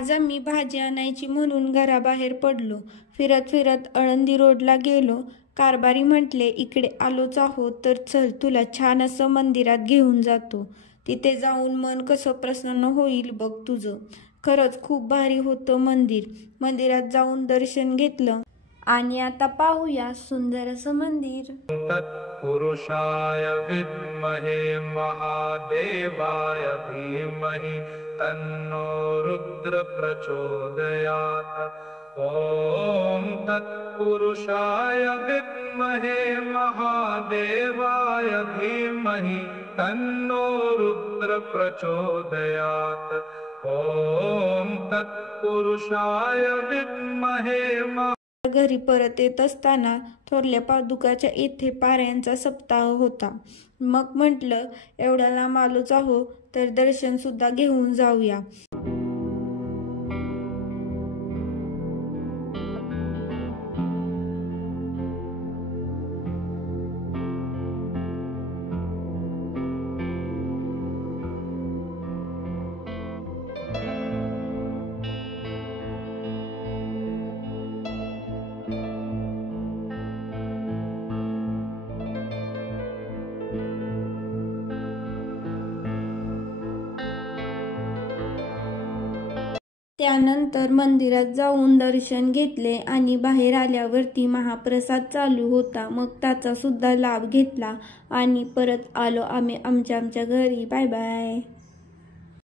आज आम्ही भाजी आणायची म्हणून घराबाहेर पडलो. फिरत फिरत आळंदी रोडला गेलो. कारभारी म्हटले, इकडे आलोच आहोत तर चल, तुला छान असं मंदिरात घेऊन जातो. तिथे जाऊन मन कसं प्रसन्न होईल बघ तुझं. खरंच खूप भारी होतं मंदिर. मंदिरात जाऊन दर्शन घेतलं आणि आता पाहूया सुंदर असं मंदिर. तत्पुरुषाय विद्महे महादेवाय धीमहि तन्नो रुद्र प्रचोदयात्. ओम तत्पुरुषाय विद्महे महादेवाय धीमहि तन्नो रुद्र प्रचोदयात्. ओम तत्पुरुषाय विद्महे. घरी परत येत असताना थोरल्या पादुकाच्या येथे पाऱ्यांचा सप्ताह होता. मग म्हटलं, एवढ्या लांब आलोच आहो तर दर्शन सुद्धा घेऊन जाऊया. त्यानंतर मंदिरात जाऊन दर्शन घेतले आणि बाहेर आल्यावरती महाप्रसाद चालू होता. मग त्याचा सुद्धा लाभ घेतला आणि परत आलो आम्ही आमच्या घरी. Bye bye.